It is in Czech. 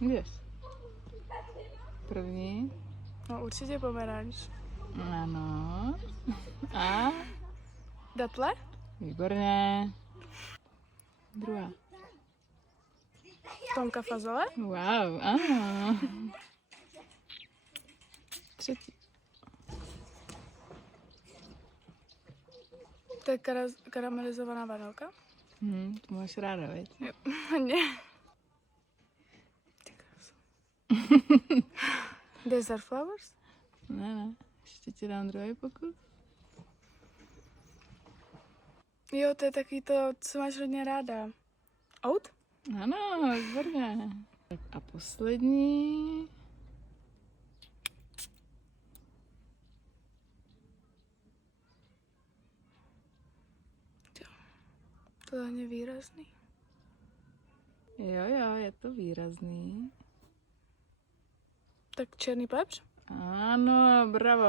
Jdeš. První. No určitě pomeranč. Ano. A? Datle? Výborně. Druhá. Tonka fazole? Wow, ano. Třetí. To je karamelizovaná vanilka? To máš ráda, veď? Ne. Ty krásu. Desert flowers? Ne. Ještě ti dám druhý pokus. Jo, to je takový to, co máš hodně ráda. Oat? Ano, výborně. Tak a poslední. To je hodně výrazný. Jo, je to výrazný. Tak černý pepř? Ano, bravo.